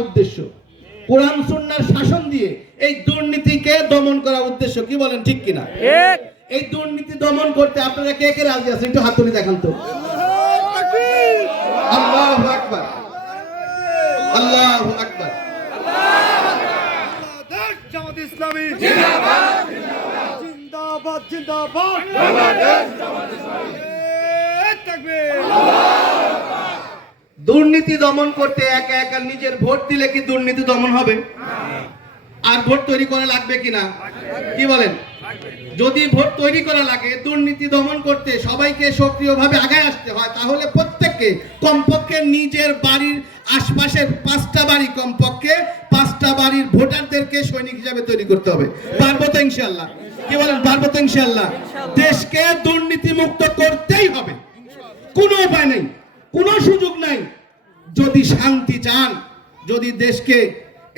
উদ্দেশ্য, কোরআন সুন্নাহর শাসন দিয়ে এই দুর্নীতিকে দমন করা উদ্দেশ্য। কি বলেন, ঠিক কিনা? এই দুর্নীতি দমন করতে আপনারা কে কে রাজি আছেন? একটু হাত তুলে দেখান তো। আল্লাহু আকবার, আল্লাহু আকবার। বাংলাদেশ জামাত ইসলামী জিন্দাবাদ, জিন্দাবাদ, জিন্দাবাদ। বাংলাদেশ জামাত ইসলামী তাকবীর। দুর্নীতি দমন করতে একা একা নিজের ভোট দিলে কি দুর্নীতি দমন হবে? আর ভোট তৈরি করা লাগবে কিনা? কি বলেন? যদি ভোট তৈরি করা লাগে, দুর্নীতি দমন করতে সবাইকে সক্রিয়ভাবে আগায় আসতে হয়, তাহলে প্রত্যেককে কমপক্ষে নিজের বাড়ির আশপাশের 5টা বাড়ি, কমপক্ষে 5টা বাড়ির ভোটারদেরকে সৈনিক হিসাবে তৈরি করতে হবে। পারবো তো ইনশাআল্লাহ? কি বলেন, পারবো তো ইনশাআল্লাহ? দেশকে দুর্নীতি মুক্ত করতেই হবে, কোনো উপায় নেই, কোনো সুযোগ নাই। যদি শান্তি চান, যদি দেশকে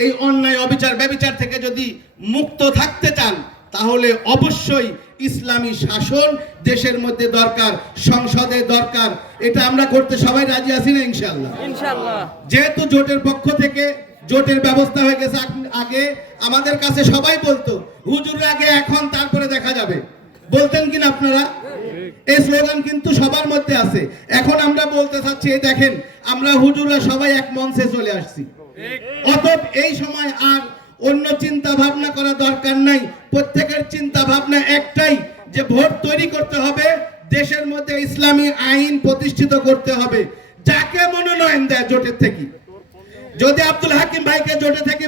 এই অন্যায় অবিচার ব্যভিচার থেকে যদি মুক্ত থাকতে চান, তাহলে অবশ্যই ইসলামী শাসন দেশের মধ্যে দরকার, সংসদে দরকার। এটা আমরা করতে সবাই রাজি আছি না? ইনশাআল্লাহ। ইনশাআল্লাহ। যেহেতু জোটের পক্ষ থেকে জোটের ব্যবস্থা হয়ে গেছে, আগে আমাদের কাছে সবাই বলতো হুজুর আগে এখন তারপরে দেখা যাবে, বলতেন কিনা আপনারা? এই স্লোগান কিন্তু সবার মধ্যে আছে। এখন আমরা বলতে চাচ্ছি, এই দেখেন আমরা হুজুররা সবাই এক মঞ্চে চলে আসছি। অতএব এই সময় আর অন্য চিন্তা ভাবনা করা দরকার নাই। প্রত্যেকের চিন্তা ভাবনা একটাই, যে ভোট তৈরি করতে হবে, দেশের মধ্যে ইসলামী আইন প্রতিষ্ঠিত করতে হবে। যাকে মনোনয়ন দেয় জোটের থেকে, যদি আব্দুল হাকিম ভাইকে জোটে থেকে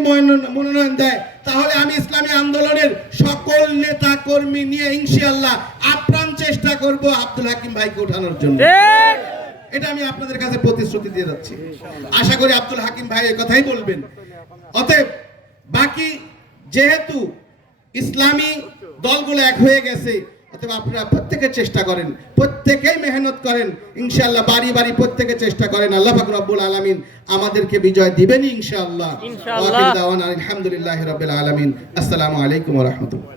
মনোনয়ন দেয়, তাহলে আমি ইসলামী আন্দোলনের সকল নেতা কর্মী নিয়ে ইনশাআল্লাহ আপ্রাণ চেষ্টা করব আব্দুল হাকিম ভাইকে ওঠানোর জন্য। এটা আমি আপনাদের কাছে প্রতিশ্রুতি দিয়ে যাচ্ছি। আশা করি আব্দুল হাকিম ভাই এই কথাই বলবেন। অতএব বাকি যেহেতু ইসলামী দলগুলো এক হয়ে গেছে, অতএব আপনারা প্রত্যেকে চেষ্টা করেন, প্রত্যেকেই মেহনত করেন, ইনশাআল্লাহ বাড়ি বাড়ি প্রত্যেকে চেষ্টা করেন। আল্লাহ পাক রব্বুল আলামিন আমাদেরকে বিজয় দিবেন ইনশাআল্লাহ। ওয়া আখির দাওয়ানা আলহামদুলিল্লাহি রাব্বিল আলামিন। আসসালামু আলাইকুম ওয়া রাহমাতুল্লাহ।